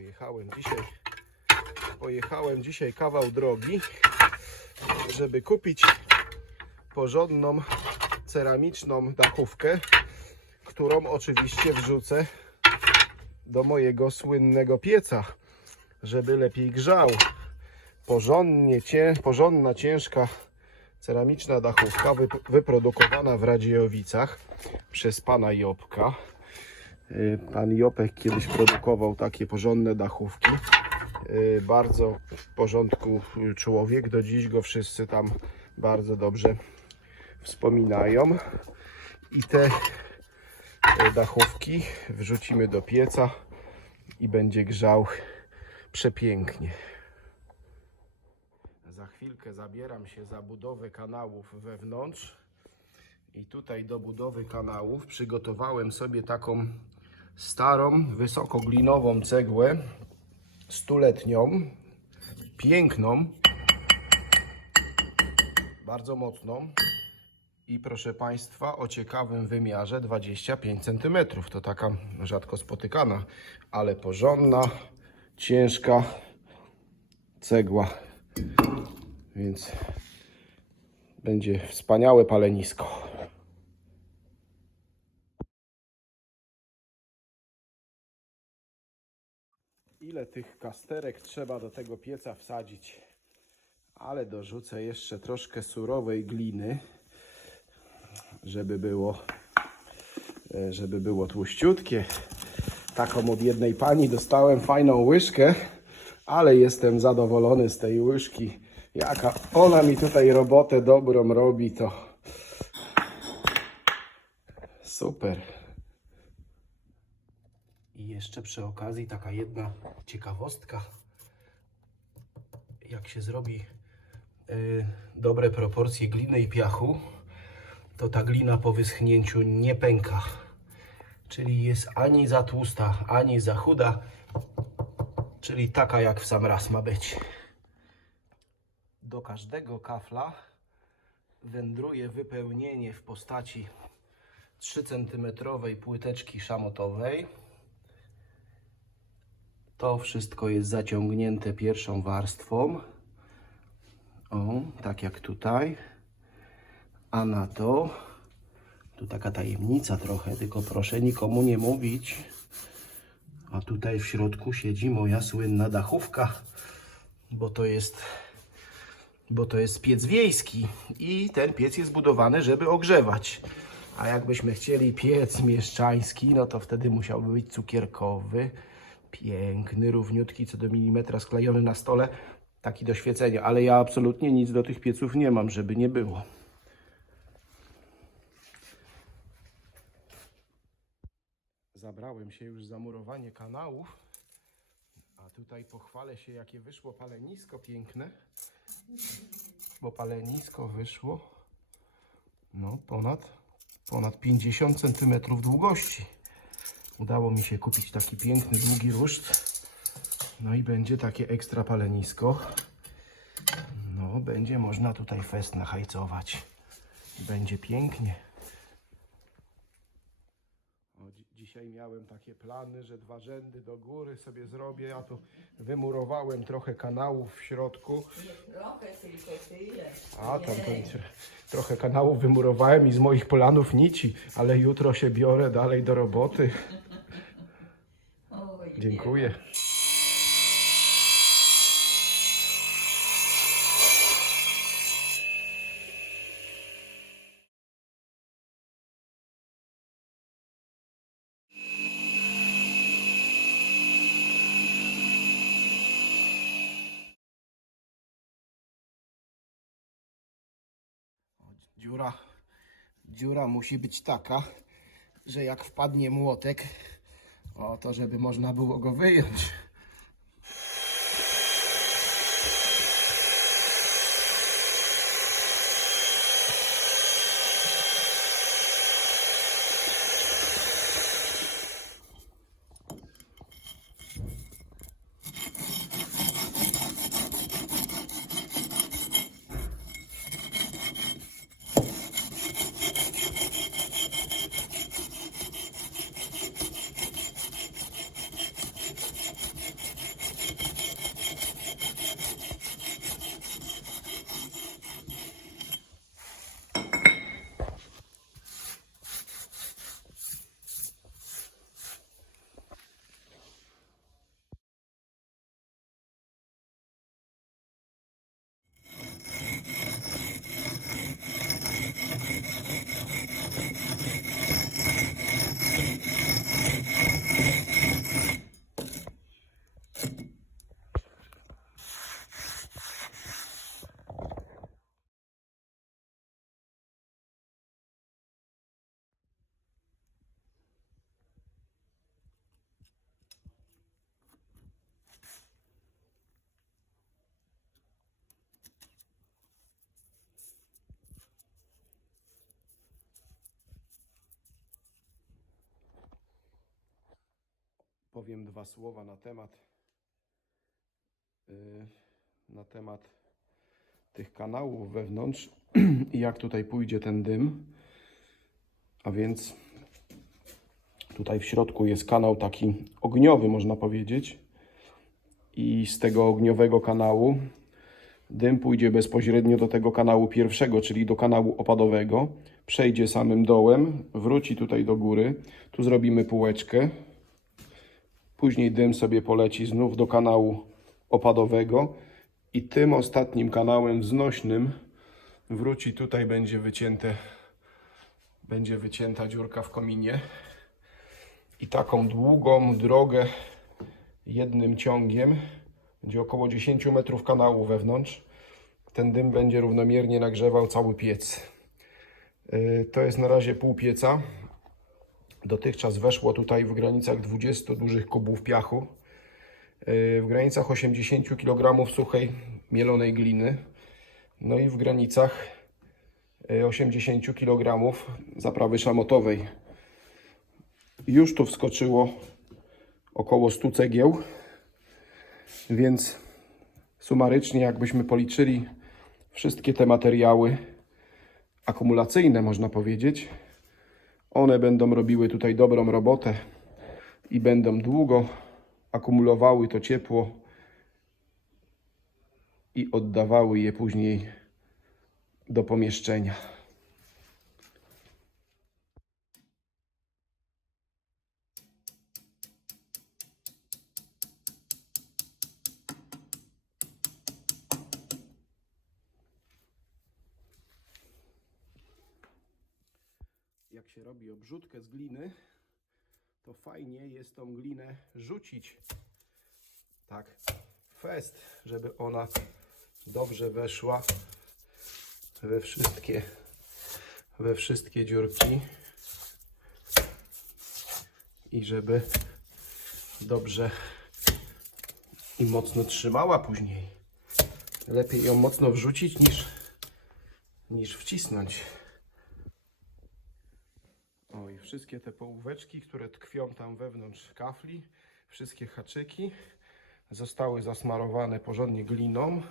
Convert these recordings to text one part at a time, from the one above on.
Pojechałem dzisiaj, pojechałem dzisiaj kawał drogi, żeby kupić porządną ceramiczną dachówkę, którą oczywiście wrzucę do mojego słynnego pieca, żeby lepiej grzał. Porządnie, cię, porządna, ciężka ceramiczna dachówka wyp- wyprodukowana w Radziejowicach przez pana Jopka. Y, Pan Jopek kiedyś produkował takie porządne dachówki. Y, Bardzo w porządku człowiek. Do dziś go wszyscy tam bardzo dobrze wspominają. I te y, dachówki wrzucimy do pieca i będzie grzał przepięknie. Za chwilkę zabieram się za budowę kanałów wewnątrz. I tutaj do budowy kanałów przygotowałem sobie taką starą, wysokoglinową cegłę, stuletnią, piękną, bardzo mocną i proszę Państwa o ciekawym wymiarze 25 cm. To taka rzadko spotykana, ale porządna, ciężka cegła. Więc będzie wspaniałe palenisko. Ile tych kasterek trzeba do tego pieca wsadzić? Ale dorzucę jeszcze troszkę surowej gliny, żeby było, e, żeby było tłuściutkie. Taką od jednej pani dostałem fajną łyżkę, ale jestem zadowolony z tej łyżki. Jaka ona mi tutaj robotę dobrą robi, to super. Jeszcze przy okazji taka jedna ciekawostka. Jak się zrobi y, dobre proporcje gliny i piachu, to ta glina po wyschnięciu nie pęka. Czyli jest ani za tłusta, ani za chuda. Czyli taka jak w sam raz ma być. Do każdego kafla wędruje wypełnienie w postaci 3 cm płyteczki szamotowej. To wszystko jest zaciągnięte pierwszą warstwą. O, tak jak tutaj. A na to, tu taka tajemnica trochę, tylko proszę nikomu nie mówić. A tutaj w środku siedzi moja słynna dachówka, bo to jest, bo to jest piec wiejski i ten piec jest budowany, żeby ogrzewać. A jakbyśmy chcieli piec mieszczański, no to wtedy musiałby być cukierkowy, piękny, równiutki, co do milimetra sklejony na stole, taki do świecenia. Ale ja absolutnie nic do tych pieców nie mam, żeby nie było. Zabrałem się już za murowanie kanałów, a tutaj pochwalę się, jakie wyszło palenisko piękne, bo palenisko wyszło no ponad, ponad 50 cm długości. Udało mi się kupić taki piękny, długi ruszt. No i będzie takie ekstra palenisko. No, będzie można tutaj fest nachajcować. Będzie pięknie. O, dzi- dzisiaj miałem takie plany, że dwa rzędy do góry sobie zrobię. Ja tu wymurowałem trochę kanałów w środku. Trochę tylko tyle. A, tam to trochę kanałów wymurowałem i z moich planów nici, ale jutro się biorę dalej do roboty. Dziękuję. Dziura, dziura musi być taka, że jak wpadnie młotek, o to żeby można było go wyjąć. Powiem dwa słowa na temat y, na temat tych kanałów wewnątrz i jak tutaj pójdzie ten dym. A więc tutaj w środku jest kanał taki ogniowy, można powiedzieć. I z tego ogniowego kanału dym pójdzie bezpośrednio do tego kanału pierwszego, czyli do kanału opadowego. Przejdzie samym dołem, wróci tutaj do góry. Tu zrobimy półeczkę. Później dym sobie poleci znów do kanału opadowego i tym ostatnim kanałem wznośnym wróci tutaj będzie wycięte będzie wycięta dziurka w kominie. I taką długą drogę jednym ciągiem będzie około 10 metrów kanału wewnątrz ten dym będzie równomiernie nagrzewał cały piec. Yy, to jest na razie pół pieca dotychczas weszło tutaj w granicach 20 dużych kubów piachu w granicach 80 kg suchej mielonej gliny, no i w granicach y, 80 kg zaprawy szamotowej. Już tu wskoczyło około 100 cegieł, więc sumarycznie jakbyśmy policzyli wszystkie te materiały akumulacyjne, można powiedzieć, one będą robiły tutaj dobrą robotę i będą długo akumulowały to ciepło i oddawały je później do pomieszczenia. Jak się robi obrzutkę z gliny, to fajnie jest tą glinę rzucić tak fest, żeby ona dobrze weszła we wszystkie we wszystkie dziurki i żeby dobrze i mocno trzymała później. Lepiej ją mocno wrzucić niż niż wcisnąć. Wszystkie te połóweczki, które tkwią tam wewnątrz kafli, wszystkie haczyki zostały zasmarowane porządnie gliną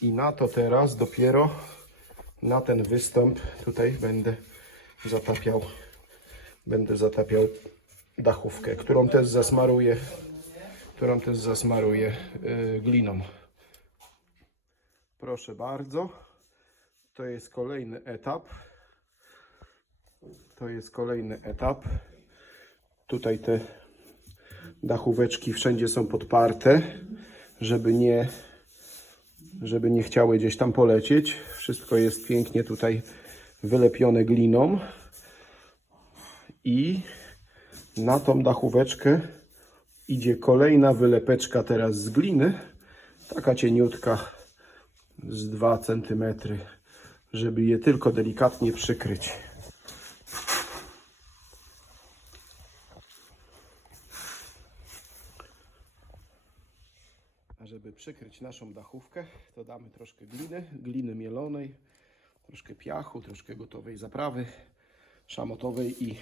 i na to teraz dopiero na ten występ tutaj będę zatapiał będę zatapiał dachówkę, którą też zasmaruję którą też zasmaruję yy, gliną. Proszę bardzo. To jest kolejny etap. To jest kolejny etap. Tutaj te dachóweczki wszędzie są podparte, żeby nie, żeby nie chciały gdzieś tam polecieć. Wszystko jest pięknie tutaj wylepione gliną. I na tą dachóweczkę idzie kolejna wylepeczka teraz z gliny. Taka cieniutka z 2 cm, żeby je tylko delikatnie przykryć. A żeby przykryć naszą dachówkę, to damy troszkę gliny, gliny mielonej, troszkę piachu, troszkę gotowej zaprawy szamotowej i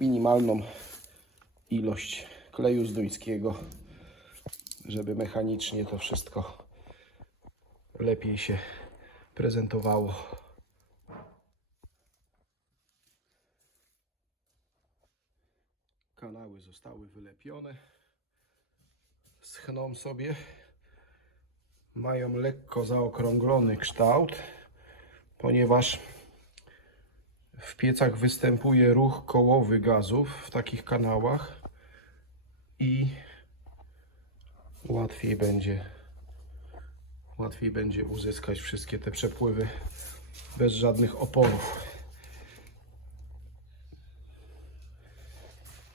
minimalną ilość kleju z żeby mechanicznie to wszystko lepiej się prezentowało. Kanały zostały wylepione schną sobie. Mają lekko zaokrąglony kształt, ponieważ w piecach występuje ruch kołowy gazów w takich kanałach i łatwiej będzie łatwiej będzie uzyskać wszystkie te przepływy bez żadnych oporów.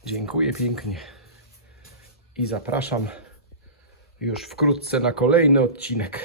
Dziękuję pięknie i zapraszam już wkrótce na kolejny odcinek.